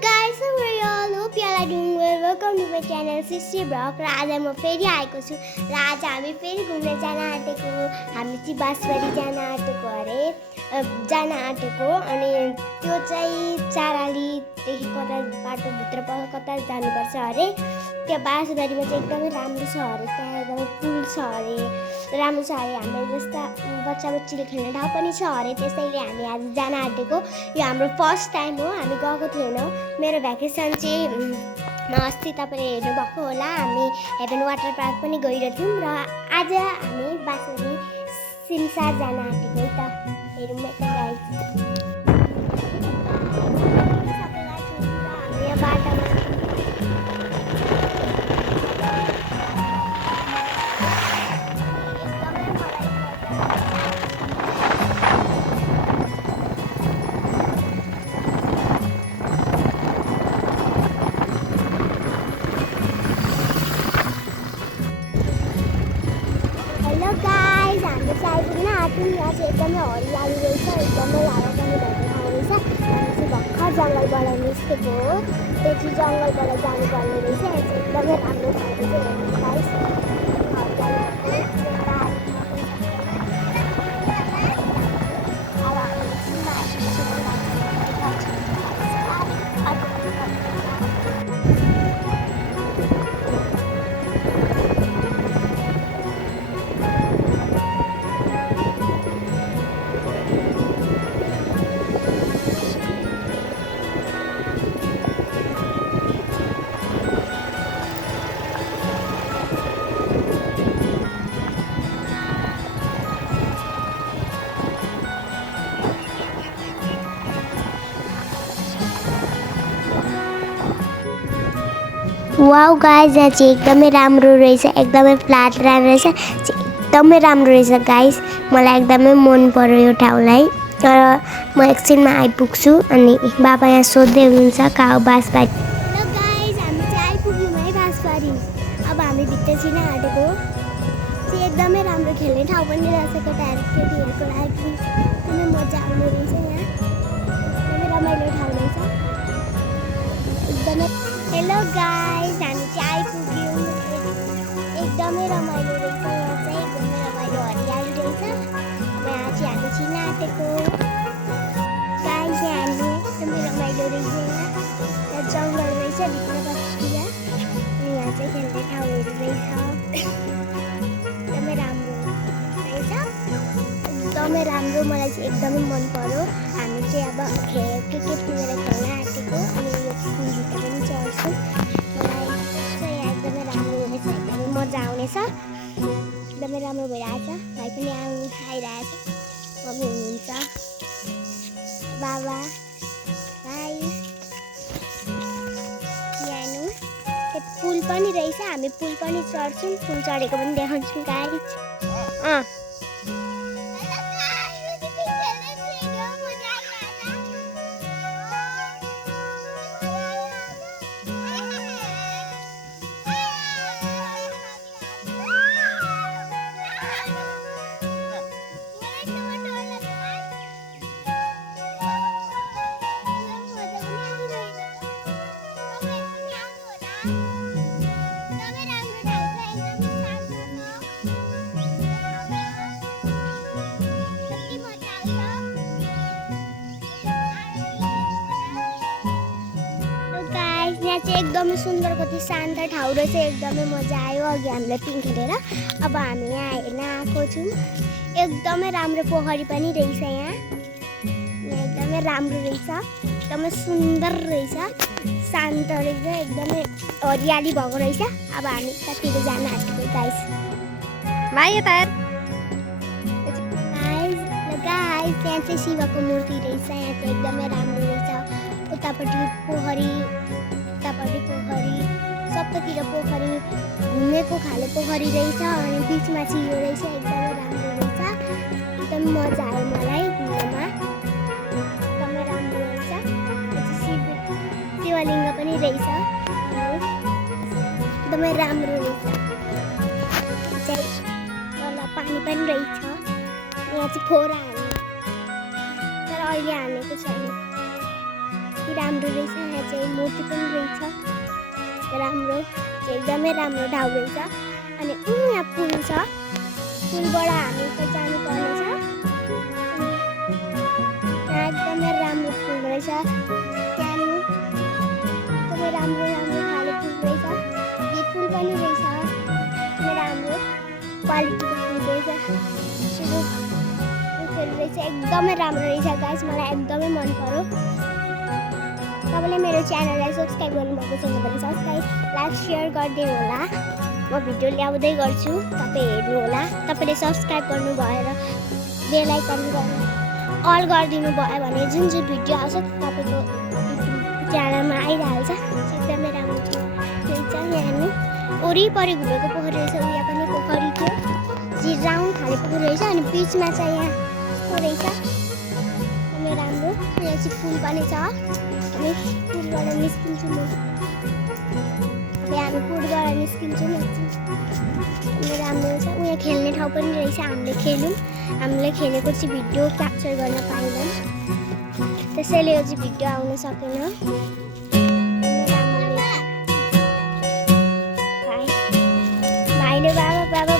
guys, how are you all? Hope you all are doing well. Welcome to my channel Sister Vlog. र आज म फेरि आएको छु र आज हामी फेरि घुम्न जान आँटेको हामी चाहिँ बाँसबारी जान आँटेको अनि त्यो चाहिँ चारालीदेखि कता बाटोभित्र कता जानुपर्छ अरे त्यो बाँसबारीमा चाहिँ एकदमै राम्रो छ अरे त्यहाँ एकदमै पुल छ अरे राम्रो छ अरे हाम्रो जस्ता बच्चा बच्चीले खेल्ने ठाउँ पनि छ अरे त्यसैले हामी आज जान आँटेको यो हाम्रो फर्स्ट टाइम हो हामी गएको थिएनौँ मेरो भ्याकेसन चाहिँ अस्ति तपाईँले हेर्नुभएको होला हामी हेभन वाटर पार्क पनि गइरहेको थियौँ र आज हामी बाँसबारी सिमसार जान आँटेको त हेरौँ न त हामी बाटोमा यहाँ चाहिँ एकदमै हरियाली रहेछ एकदमै हावापानी भएको ठाउँ रहेछ हामी चाहिँ भर्खर जङ्गलबाट निस्केको हो त्यो चाहिँ जङ्गलबाट जानुपर्ने रहेछ यहाँ चाहिँ एकदमै राम्रो ठाउँ रहेछ वाउ गाइस यहाँ चाहिँ एकदमै राम्रो रहेछ एकदमै फ्ल्याट रहेछ एकदमै राम्रो रहेछ गाइस मलाई एकदमै मन पर्यो यो ठाउँलाई तर म एकछिनमा आइपुग्छु अनि बाबा यहाँ सोध्दै हुनुहुन्छ कहाँ बाँसबारी ल गाइस हामी चाहिँ आइपुग्यौँ है बाँसबारी अब हामी भित्र छिन आँटेको चाहिँ एकदमै राम्रो खेल्ने ठाउँ पनि रहेछ केटाहरूको लागि एकदमै मजा आउने रहेछ यहाँ एकदमै रमाइलो ठाउँ रहेछ एकदमै हेलो गाइस हामी चाहिँ आइपुग्यौँ एकदमै रमाइलो रहेछ यहाँ चाहिँ एकदमै रमाइलो हरियाली रहेछ यहाँ चाहिँ हामी छिन आँटेको गाइस यहाँ एकदमै रमाइलो रहेछ यहाँ जङ्गल रहेछ भित्र बस्तिर अनि यहाँ चाहिँ खेल्ने ठाउँहरू रहेछ एकदमै राम्रो रहेछ एकदमै राम्रो मलाई चाहिँ एकदमै मन पर्यो हामी चाहिँ अब क्रिकेट किनेर खेल्न आँटेको अनि यो पुलभित्र पनि चढ्छु मलाई चाहिँ यहाँ एकदमै राम्रो हुनेछ एकदमै मजा आउनेछ एकदमै राम्रो भइरहेछ भाइ पनि आइरहेछ मम्मी हुनुहुन्छ बाबा भाइ न्यानो त्यो पुल पनि रहेछ हामी पुल पनि चढ्छौँ पुल चढेको पनि देखाउँछौँ गाइस यहाँ चाहिँ एकदमै सुन्दर कति शान्त ठाउँ रहेछ एकदमै मजा आयो अघि हामीलाई पिङ खेलेर अब हामी यहाँ हेर्न आएको छौँ एकदमै राम्रो पोखरी पनि रहेछ यहाँ एकदमै राम्रो रहेछ एकदमै सुन्दर रहेछ शान्त रहेछ एकदमै हरियाली भएको रहेछ अब हामी कतिको जान आँटेको गाइस यहाँ चाहिँ शिवको मूर्ति रहेछ यहाँ चाहिँ एकदमै राम्रो रहेछ उतापट्टि पोखरी सबैतिर पोखरी घुमेको खाले पोखरी रहेछ अनि बिचमा चाहिँ यो रहेछ एकदमै राम्रो रहेछ एकदम मजा आयो मलाई घुम्नमा एकदमै राम्रो रहेछ शिवलिङ्ग पनि रहेछ एकदमै राम्रो रहेछ चाहिँ पानी पनि रहेछ यहाँ चाहिँ फोहोर हाल्ने तर अहिले हालेको छैन राम्रो रहेछ। यहाँ चाहिँ मूर्ति पनि रहेछ राम्रो, एकदमै राम्रो ठाउँ रहेछ। अनि यहाँ पुल छ, पुलबाट हामी त जानुपर्ने छ। यहाँ एकदमै राम्रो पुल रहेछ, त्यहाँ एकदमै राम्रो राम्रो खाले पुल रहेछ। यो पुल पनि रहेछ, एकदमै राम्रो क्वालिटीको पुल रहेछ। एकदमै राम्रो रहेछ गाइस, मलाई एकदमै मन पर्यो। तपाईँले मेरो च्यानललाई सब्सक्राइब गर्नुभएको छैन भने सब्सक्राइब लाइक सेयर गरिदिनु होला। म भिडियो ल्याउँदै गर्छु, तपाईँ हेर्नु होला। तपाईँले सब्सक्राइब गर्नु भएर बेल आइकन अल गरिदिनु भयो भने जुन जुन भिडियो आउँछ तपाईँको च्यानलमा आइहाल्छ। एकदमै राम्रो रहेछ। यहाँ वरिपरि घुमेको पोखरी रहेछ, उयो पनि पोखरी थियो, राउन्ड खाले पोखरी रहेछ। अनि बिचमा चाहिँ यहाँ रहेछ एकदमै राम्रो। यहाँ चाहिँ पुल पनि छ, हामी पुलबाट निस्किन्छु म। अब हामी पुलबाट निस्किन्छौँ। एकदमै राम्रो छ। उयो खेल्ने ठाउँ पनि रहेछ, हामीले खेल्यौँ। हामीले खेलेको चाहिँ भिडियो क्याप्चर गर्न पाइँदैन, त्यसैले यो चाहिँ भिडियो आउन सकेन। भाइले बाबा बाबा